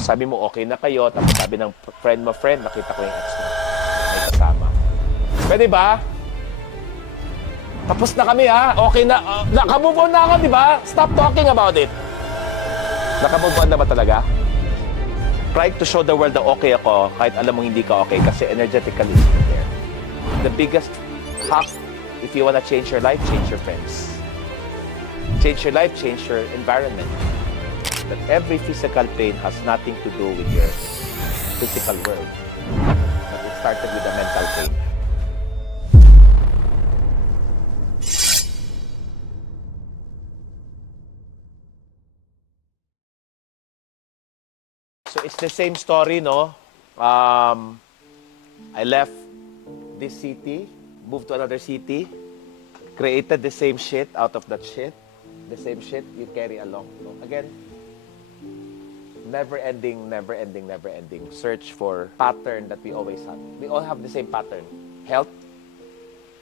Tapos sabi mo, okay na kayo. Tapos sabi ng friend mo, nakita ko yung ex mo. May kasama. Pwede ba? Tapos na kami ha. Okay na. Nakamove on na ako, di ba? Stop talking about it. Nakamove on na ba talaga? Try to show the world na okay ako kahit alam mo hindi ka okay kasi energetically it's there. The biggest hack if you wanna change your life, change your friends. Change your life, change your environment. That every physical pain has nothing to do with your physical world. But it started with a mental pain. So it's the same story, no? I left this city, moved to another city, created the same shit out of that shit. The same shit you carry along. No? Again, never ending search for pattern that we always have. We all have the same pattern. Health,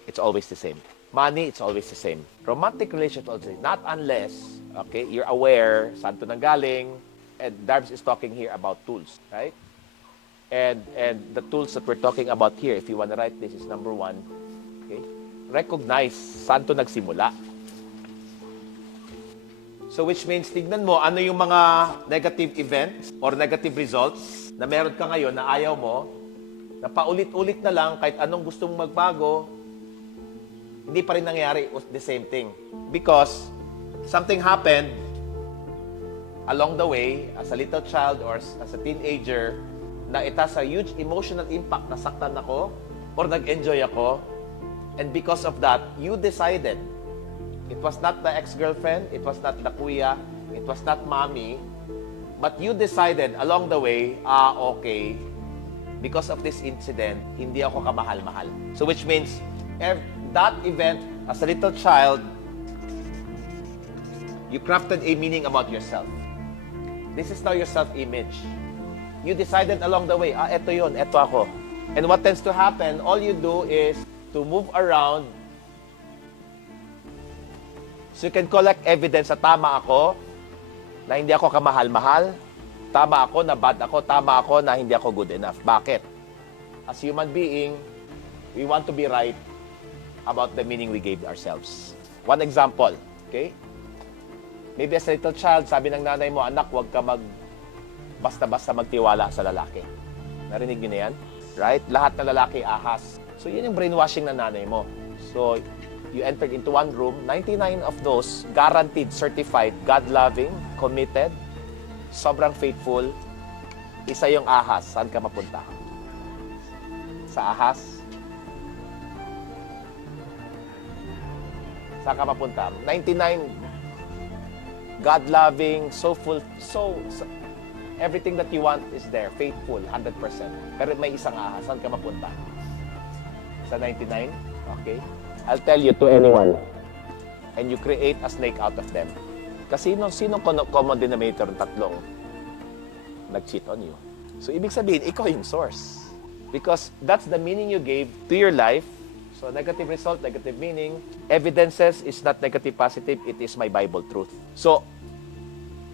it's always the same. Money, it's always the same. Romantic relationship, also, not unless, okay, you're aware, saan to nanggaling, and Darbs is talking here about tools, right? And the tools that we're talking about here, if you want to write this, is number one, okay? Recognize saan to nagsimula. So which means, tignan mo, ano yung mga negative events or negative results na meron ka ngayon na ayaw mo, na paulit-ulit na lang, kahit anong gustong magbago, hindi pa rin nangyari the same thing. Because something happened along the way, as a little child or as a teenager, na it has a huge emotional impact, nasaktan ako or nag-enjoy ako. And because of that, you decided, it was not the ex-girlfriend, it was not the kuya, it was not mommy, but you decided along the way, okay, because of this incident, hindi ako kamahal-mahal. So which means, that event, as a little child, you crafted a meaning about yourself. This is now your self-image. You decided along the way, eto yun, eto ako. And what tends to happen, all you do is to move around so you can collect evidence na tama ako, na hindi ako kamahal-mahal, tama ako na bad ako, tama ako na hindi ako good enough. Bakit? As human being, we want to be right about the meaning we gave ourselves. One example, okay? Maybe as a little child, sabi ng nanay mo, anak, huwag ka basta-basta magtiwala sa lalaki. Narinig niyo na yan? Right? Lahat ng lalaki ahas. So yun yung brainwashing ng nanay mo. So you entered into one room, 99 of those, guaranteed, certified, God-loving, committed, sobrang faithful, isa yung ahas. Saan ka mapunta? Sa ahas? Saan ka mapunta? 99 God-loving, so everything that you want is there, faithful, 100%. Pero may isang ahas, saan ka mapunta? Sa 99? Okay? I'll tell you to anyone. And you create a snake out of them. Kasi sinong common denominator ng tatlong nag-cheat on you? So, ibig sabihin, ikaw yung source. Because that's the meaning you gave to your life. So, negative result, negative meaning. Evidences is not negative, positive. It is my Bible truth. So,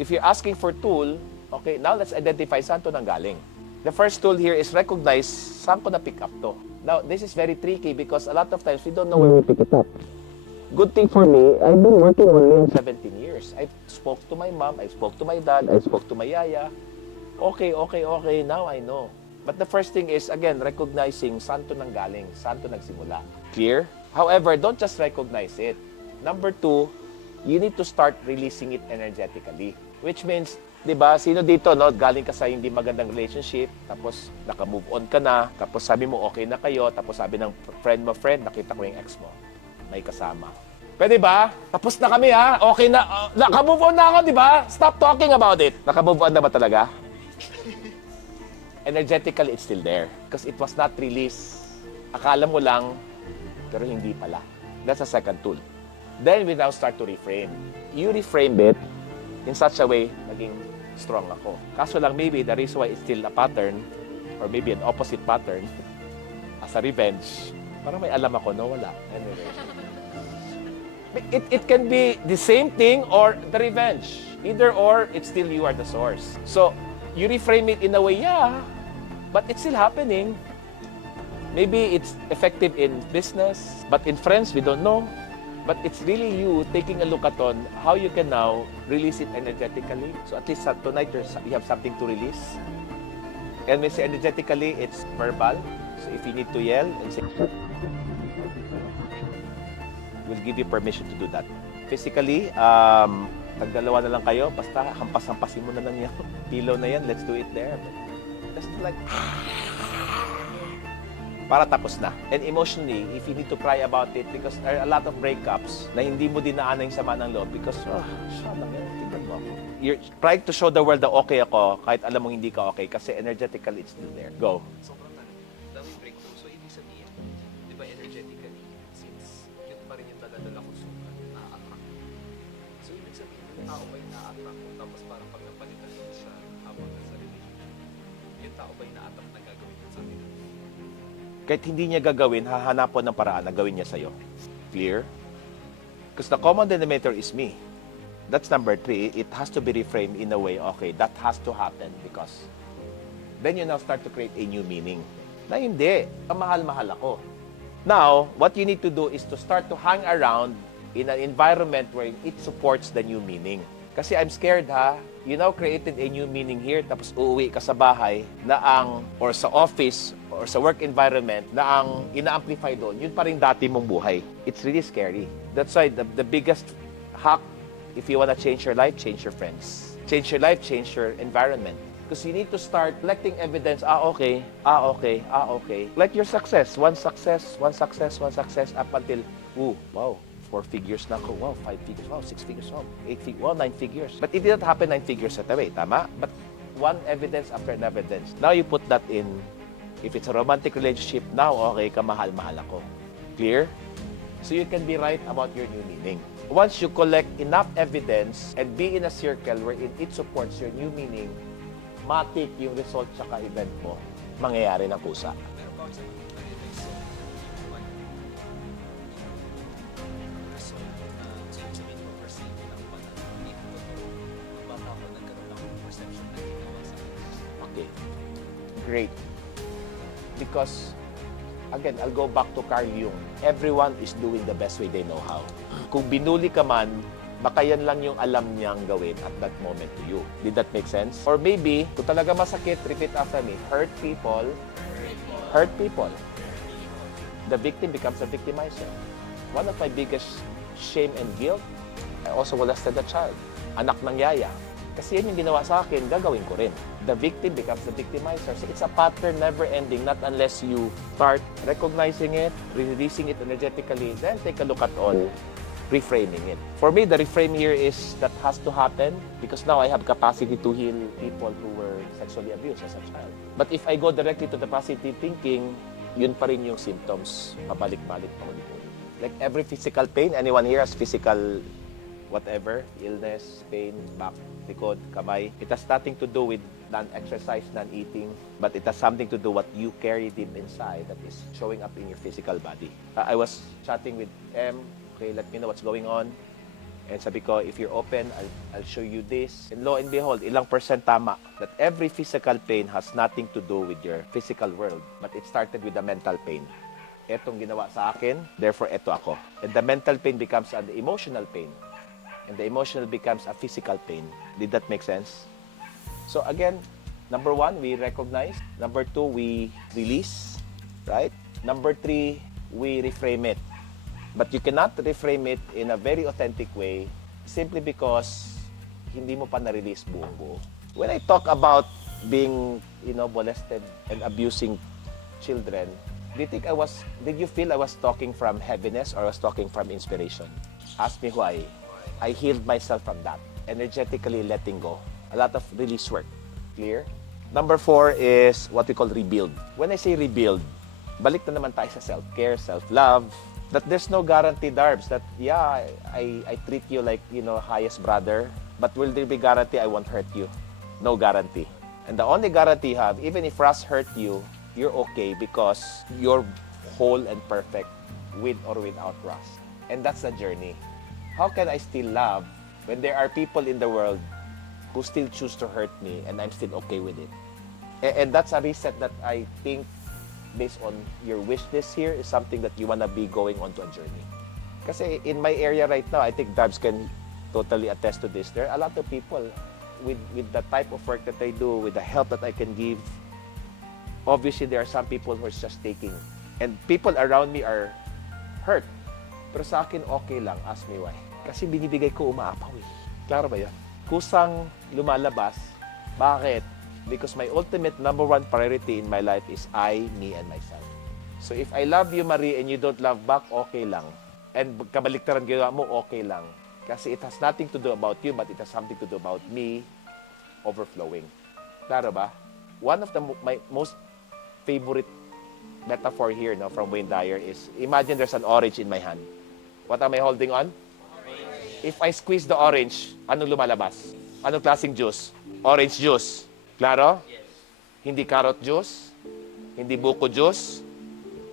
if you're asking for tool, okay, now let's identify saan to nanggaling. The first tool here is recognize saan ko na-pick up to. Now, this is very tricky because a lot of times we don't know where we pick it up. Good thing for me, I've been working only 17 years. I spoke to my mom, I spoke to my dad, I spoke to my yaya. Okay, now I know. But the first thing is, again, recognizing saan to nanggaling, saan to nagsimula. Clear? However, don't just recognize it. Number two, you need to start releasing it energetically. Which means, di ba, sino dito, no, galing ka sa hindi magandang relationship, tapos naka-move on ka na, tapos sabi mo okay na kayo, tapos sabi ng friend mo, nakita ko yung ex mo, may kasama. Pwede ba? Tapos na kami ha, okay na, naka-move on na ako, di ba? Stop talking about it. Naka-move on na ba talaga? Energetically, it's still there. Because it was not released. Akala mo lang, pero hindi pala. That's a second tool. Then we now start to reframe. You reframe it in such a way, naging strong ako. Kaso lang, maybe the reason why it's still a pattern, or maybe an opposite pattern, as a revenge, parang may alam ako, no? Wala. Anyway. It can be the same thing or the revenge. Either or, it's still you are the source. So, You reframe it in a way, yeah, but it's still happening. Maybe it's effective in business, but in friends, we don't know. But it's really you taking a look at on how you can now release it energetically. So at least tonight you have something to release. And when say energetically, it's verbal. So if you need to yell and say, we'll give you permission to do that. Physically, tagdalawa na lang kayo, basta hampas-hampasin mo na lang yung pillow na yan, let's do it there. Just like, para tapos na. And emotionally, if you need to cry about it, because there are a lot of breakups na hindi mo dinaanan yung sama ng loob because, siya lang yan, tignan mo ako. You're trying to show the world na okay ako, kahit alam mo hindi ka okay, kasi energetically it's still there. Go. Sobrang daming breakthrough. So, ibig sabihin, di ba, energetically, since yun pa rin yung dala-dala kong sukat, na-attract. So, ibig sabihin, yung tao ba yung na-attract mo, tapos parang pag napalitan mo siya habang nasa relationship, yung tao ba yung na-attract na gagawin yun sa akin? Kahit hindi niya gagawin, hahanapan ng paraan na gawin niya sa'yo. Clear? Because the common denominator is me. That's number 3. It has to be reframed in a way, okay, that has to happen because then you now start to create a new meaning. Na hindi, mahal-mahal ako. Now, what you need to do is to start to hang around in an environment where it supports the new meaning. Kasi I'm scared ha, you now created a new meaning here, tapos uuwi ka sa bahay na or sa office, or sa work environment na ang ina-amplify doon, yun pa rin dati mong buhay. It's really scary. That's why the biggest hack, if you want to change your life, change your friends. Change your life, change your environment. Because you need to start collecting evidence, okay. Like your success, one success, up until, wow, 4 figures na ako, wow, 5 figures, wow, 6 figures, wow, 8 figures, wow, 9 figures. But it did not happen 9 figures at a way, tama? But one evidence after an evidence. Now you put that in, if it's a romantic relationship, now, okay, kamahal-mahal ako. Clear? So you can be right about your new meaning. Once you collect enough evidence and be in a circle wherein it supports your new meaning, matik yung result tsaka event mo, mangyayari ng kusa. Pero bawat sa na-realize so, one, result na so sabihin mo perceive lang pa na hindi ko bata ko nagkaroon ako ng perception na ginawa sa akin. Okay. Great. Because, again, I'll go back to Carl Jung. Everyone is doing the best way they know how. Kung binuli ka man, baka yan lang yung alam niyang gawin at that moment to you. Did that make sense? Or maybe, kung talaga masakit, repeat after me, hurt people. The victim becomes a victimizer. One of my biggest shame and guilt, I also molested a child. Anak ng yaya. Kasi yan yung ginawa sa akin, gagawin ko rin. The victim becomes the victimizer. So it's a pattern never ending, not unless you start recognizing it, releasing it energetically, then take a look at on reframing it. For me, the reframe here is that has to happen because now I have capacity to heal people who were sexually abused as a child. But if I go directly to the positive thinking, yun pa rin yung symptoms, pabalik-balik, paulit-ulit. Like every physical pain, anyone here has physical whatever, illness, pain, back, likod, kamay. It has nothing to do with non-exercise, non-eating, but it has something to do what you carry deep inside that is showing up in your physical body. I was chatting with M, okay, let me know what's going on. And sabi ko, if you're open, I'll show you this. And lo and behold, ilang percent tama that every physical pain has nothing to do with your physical world, but it started with the mental pain. Etong ginawa sa akin, therefore eto ako. And the mental pain becomes an emotional pain. And the emotional becomes a physical pain. Did that make sense? So again, number 1, we recognize. Number 2, we release, right? Number 3, we reframe it. But you cannot reframe it in a very authentic way simply because hindi mo pa na-release buong-buo. When I talk about being, molested and abusing children, did you feel I was talking from heaviness or I was talking from inspiration? Ask me why. I healed myself from that. Energetically letting go. A lot of release work. Clear? Number 4 is what we call rebuild. When I say rebuild, balik na naman tayo sa self-care, self-love, that there's no guarantee, Darbs, that, yeah, I treat you like, highest brother, but will there be guarantee I won't hurt you? No guarantee. And the only guarantee you have, even if Russ hurt you, you're okay because you're whole and perfect with or without Russ. And that's the journey. How can I still love when there are people in the world who still choose to hurt me and I'm still okay with it. And that's a reset that I think, based on your wish list here, is something that you wanna be going on to a journey. Kasi in my area right now, I think Darbs can totally attest to this. There are a lot of people with the type of work that I do, with the help that I can give. Obviously, there are some people who are just taking. And people around me are hurt. Pero sa akin, okay lang. Ask me why. Kasi binibigay ko umaapaw eh. Klaro ba yan? Kusang lumalabas. Bakit? Because my ultimate number one priority in my life is I, me, and myself. So if I love you, Marie, and you don't love back, okay lang. And kabaliktaran ginawa mo, okay lang. Kasi it has nothing to do about you, but it has something to do about me overflowing. Klaro ba? One of my most favorite metaphor here, no, from Wayne Dyer is, imagine there's an orange in my hand. What am I holding on? Orange. If I squeeze the orange, anong lumalabas? Anong klaseng juice? Orange juice. Klaro? Yes. Hindi carrot juice, hindi buko juice,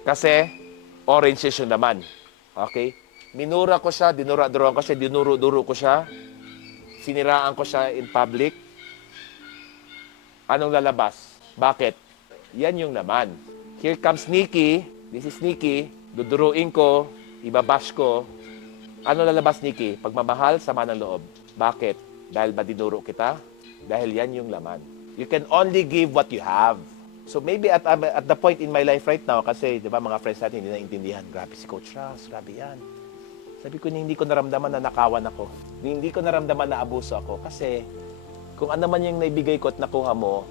kasi orange yung laman. Okay? Minura ko siya, dinura-duruan ko siya, dinuro-duro ko siya, siniraan ko siya in public. Anong lalabas? Bakit? Yan yung laman. Here comes Nikki. This is Nikki. Duduruin ko, ibabash ko. Ano lalabas, Nikki? Pagmamahal, sama ng loob. Bakit? Dahil ba dinuro kita? Dahil yan yung laman. You can only give what you have. So maybe at the point in my life right now, kasi di ba mga friends natin hindi naintindihan, grabe si Coach Ras, grabe yan. Sabi ko, hindi ko naramdaman na nakawan ako. Hindi ko naramdaman na abuso ako. Kasi kung ano man yung naibigay ko at nakuha mo,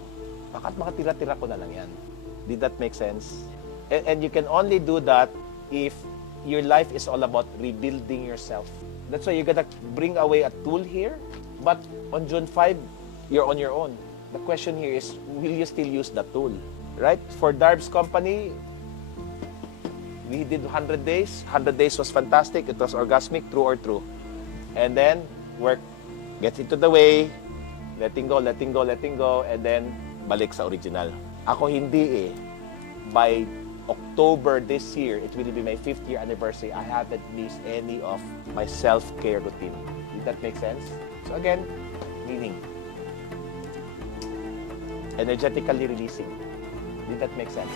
bakit makatira-tira ko na lang yan? Did that make sense? And you can only do that if your life is all about rebuilding yourself. That's why you're gonna bring away a tool here, but on June 5, you're on your own. The question here is, will you still use the tool? Right? For Darbs Company, we did 100 days. 100 days was fantastic. It was orgasmic, true or true. And then, work gets into the way, letting go, and then, balik sa original. Ako hindi eh. By October this year, it will be my 5th year anniversary. I haven't missed any of my self-care routine. Did that make sense? So again, meaning. Energetically releasing. Did that make sense?